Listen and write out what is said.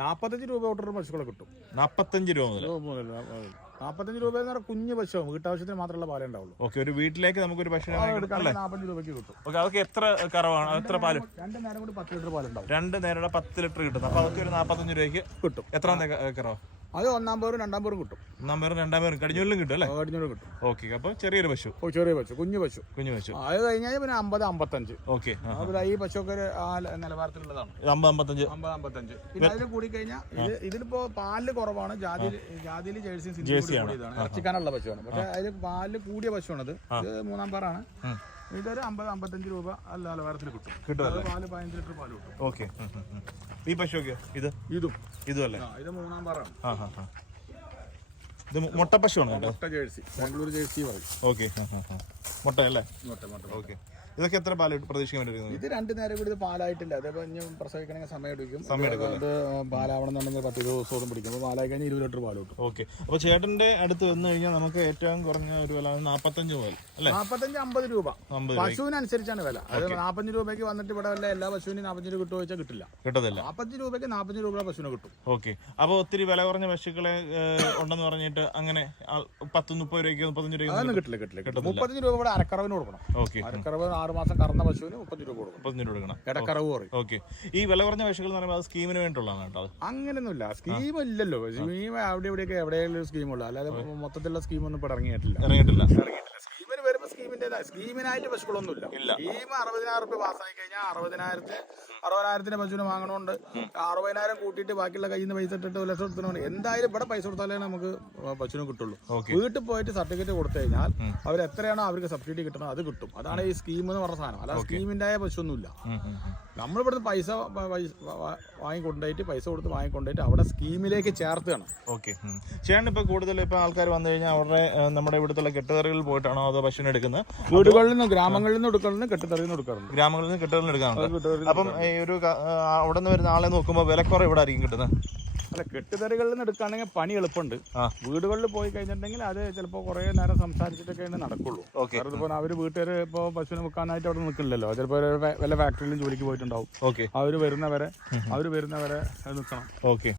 നാൽപ്പത്തഞ്ച് രൂപ തൊട്ടൊരു പശുക്കളെ കിട്ടും. നാപ്പത്തഞ്ച് രൂപ മുതൽ നാൽപ്പത്തഞ്ച് രൂപ എന്ന് പറഞ്ഞാൽ കുഞ്ഞു പശു വീട്ടാവശ്യത്തിന് മാത്രമുള്ള പാലേ ഉണ്ടാവുള്ളൂ. ഓക്കെ ഒരു വീട്ടിലേക്ക് നമുക്ക് ഒരു പശു നാൽപ്പത്തഞ്ച് രൂപയ്ക്ക് കിട്ടും. ഓക്കെ അതൊക്കെ എത്ര കറവാണ്? എത്ര പാൽ? രണ്ട് നേരം കൂടി പത്ത് ലിറ്റർ പാലുണ്ടാവും. രണ്ട് നേരം പത്ത് ലിറ്റർ കിട്ടും. അപ്പൊ അതൊക്കെ ഒരു നാപ്പത്തഞ്ച് രൂപയ്ക്ക് കിട്ടും. എത്ര കറവ? അത് ഒന്നാം പേരും രണ്ടാം പേരും കിട്ടും. ഒന്നാം പേരും രണ്ടാം പേരും. കടിഞ്ഞൂരിലും കിട്ടും അല്ലേ? കടിഞ്ഞൂലും കിട്ടും. ഓക്കെ അപ്പൊ ചെറിയൊരു പശു. ഓ ചെറിയ പശു കുഞ്ഞു പശു. കുഞ്ഞു പശു. അത് കഴിഞ്ഞാൽ പിന്നെ അമ്പത് അമ്പത്തഞ്ച്. ഓക്കെ ഈ പശുവൊക്കെ ഒരു ആ നിലവാരത്തിലുള്ളതാണ്. അമ്പത് അമ്പത്തഞ്ച്. അമ്പത് അമ്പത്തഞ്ച്. പിന്നെ അതിൽ കൂടി കഴിഞ്ഞാൽ ഇത് ഇതിലിപ്പോ പാലിൽ കുറവാണ്. ജാതിയിൽ ജാതിയിൽ ജേഴ്സി ഇറച്ചിക്കാനുള്ള പശുവാണ്. പക്ഷെ അതിൽ പാലിൽ കൂടിയ പശുവാണത്. ഇത് മൂന്നാം പേരാണ്. ഇതൊരു അമ്പത് അമ്പത്തഞ്ച് രൂപ അല്ല നിലവാരത്തിൽ കിട്ടും. കിട്ടും പാൽ പതിനഞ്ച് ലിറ്റർ പാൽ കിട്ടും. ഓക്കെ. ഈ പശു ഇത്? ഇതും. ഇതും അല്ലേ? ഇത് മൂന്നാം പറ ഇത് മുട്ട പശുവാണ് കേട്ടോ മുട്ട ജേഴ്സി ബാംഗ്ലൂർ ജേഴ്സി പറയും. ഓക്കെ. മുട്ട അല്ലേ മുട്ട മുട്ട ഓക്കെ. ഇതൊക്കെ എത്ര പാൽ പ്രതീക്ഷിക്കാൻ ഇത് രണ്ട് നേരം കൂടി ഇത് പാലായിട്ടില്ല. അതേപോലെ ഇനി പ്രസവിക്കണമെങ്കിൽ സമയം എടുക്കും. സമയം ഇത് ഇത് പാലാവണം എന്നുണ്ടെങ്കിൽ പത്ത് ദിവസത്തോളം പിടിക്കും. അപ്പോൾ പാലായി കഴിഞ്ഞാൽ ഇരുപത് ലിറ്റർ പാൽ കിട്ടും. ഓക്കെ. അപ്പൊ ചേട്ടന്റെ അടുത്ത് വന്നു കഴിഞ്ഞാൽ നമുക്ക് ഏറ്റവും കുറഞ്ഞ ഒരു വില നാപ്പത്തഞ്ച് മുതൽ അല്ലേ? നാൽപ്പത്തഞ്ച് അമ്പത് രൂപ. പശുവിനനുസരിച്ചാണ് വില. അത് നാൽപ്പത്തഞ്ച് രൂപയ്ക്ക് വന്നിട്ട് ഇവിടെ വല്ല എല്ലാ പശുവിനും നാൽപ്പത്തഞ്ച് രൂപ കിട്ടുമോ വെച്ചാൽ കിട്ടില്ല. കിട്ടത്തില്ല. നാൽപ്പത്തഞ്ച് രൂപയ്ക്ക് നാൽപ്പത്തഞ്ച് രൂപ പശുവിനെ കിട്ടും. ഓക്കെ. അപ്പൊ ഒത്തിരി വില കുറഞ്ഞ പശുക്കളെ ഉണ്ടെന്ന് പറഞ്ഞിട്ട് അങ്ങനെ ആൾ- പത്ത് മുപ്പത് രൂപയ്ക്ക് മുപ്പത്തഞ്ച് രൂപ കിട്ടില്ല കിട്ടില്ല കിട്ടില്ല. മുപ്പത്തഞ്ച് രൂപ ഇവിടെ അരക്കറവിന് കൊടുക്കണം. ഓക്കെ. അരക്കറവ് ആറ് മാസം കറന്ന പശുവിന് മുപ്പത്തഞ്ച് രൂപ കൊടുക്കണം. മുപ്പത്തഞ്ച് രൂപ കൊടുക്കണം. ഇടക്കറവ് പറയും. ഓക്കെ. ഈ വില കുറഞ്ഞ പശുക്കൾ എന്ന് പറയുമ്പോൾ അത് സ്കീമിന് വേണ്ടിയുള്ളതാണ് കേട്ടോ അങ്ങനെയൊന്നുമില്ല. സ്കീം ഇല്ലല്ലോ. സ്കീം അവിടെ ഇവിടെയൊക്കെ എവിടെയെങ്കിലും സ്കീമുള്ളൂ. അല്ലാതെ മൊത്തത്തിലുള്ള സ്കീമൊന്നും ഇപ്പോൾ ഇറങ്ങിയിട്ടില്ല. ഇറങ്ങിയിട്ടില്ല. ഇറങ്ങിയിട്ടില്ല. സ്കീമിന് വരുമ്പോൾ സ്കീമിനായിട്ട് പശുക്കളൊന്നുമില്ല ഇല്ല. സ്കീം അറുപതിനായിരം റുപ്യ പാസ്സായി കഴിഞ്ഞാൽ അറുപതിനായിരത്തി അറുപതിനായിരത്തിന്റെ പശുവിന് വാങ്ങണോണ്ട് അറുപതിനായിരം കൂട്ടിയിട്ട് ബാക്കിയുള്ള കയ്യിൽ നിന്ന് പൈസ ഇട്ടിട്ട് ഒരു ലക്ഷം എടുത്തിട്ടുണ്ട് എന്തായാലും ഇവിടെ പൈസ കൊടുത്താലേ നമുക്ക് പശുവിന് കിട്ടുള്ളൂ. വീട്ടിൽ പോയിട്ട് സർട്ടിഫിക്കറ്റ് കൊടുത്തു കഴിഞ്ഞാൽ അവർ എത്രയാണോ അവർക്ക് സബ്സിഡി കിട്ടണം അത് കിട്ടും. അതാണ് ഈ സ്കീം എന്ന് പറഞ്ഞ സാധനം. അല്ലാതെ സ്കീമിന്റെ പശുവൊന്നുമില്ല നമ്മൾ ഇവിടുന്ന് പൈസ വാങ്ങിക്കൊണ്ടായിട്ട് പൈസ കൊടുത്ത് വാങ്ങിക്കൊണ്ടായിട്ട് അവിടെ സ്കീമിലേക്ക് ചേർത്തുകയാണ്. ഓക്കെ ചേട്ടൻ ഇപ്പൊ കൂടുതൽ ഇപ്പൊ ആൾക്കാർ വന്നു കഴിഞ്ഞാൽ അവരുടെ നമ്മുടെ ഇവിടുത്തെ കെട്ടുകറികളിൽ പോയിട്ടാണോ അതോ പശുവിനെ എടുക്കുന്നത്? വീടുകളിൽ നിന്ന് ഗ്രാമങ്ങളിൽ നിന്ന് എടുക്കുന്നത് കെട്ടിത്തറിയിൽ നിന്ന് എടുക്കാറുണ്ട്. ഗ്രാമങ്ങളിൽ നിന്ന് കെട്ടുതറിൽ എടുക്കാറുണ്ട്. അപ്പം ഈ ഒരു അവിടെ നിന്ന് വരുന്ന ആളെ നോക്കുമ്പോൾ വിലക്കുറവ് ഇവിടെ ആയിരിക്കും കിട്ടുന്നത്. അല്ല കെട്ടുതറികളിൽ നിന്ന് എടുക്കുകയാണെങ്കിൽ പണി എളുപ്പമുണ്ട്. വീടുകളിൽ പോയി കഴിഞ്ഞിട്ടുണ്ടെങ്കിൽ അത് ചിലപ്പോൾ കുറേ നേരം സംസാരിച്ചിട്ടൊക്കെ നടക്കുള്ളൂ. ഓക്കെ. കാരണം ഇപ്പോൾ അവർ വീട്ടുകാർ ഇപ്പോൾ പശുവിനെ വെക്കാനായിട്ട് അവിടെ നിൽക്കില്ലല്ലോ. ചിലപ്പോൾ വല്ല ഫാക്ടറിയിലും ജോലിക്ക് പോയിട്ടുണ്ടാവും. ഓക്കെ. അവർ വരുന്നവരെ അവർ വരുന്നവരെ നിൽക്കണം. ഓക്കെ.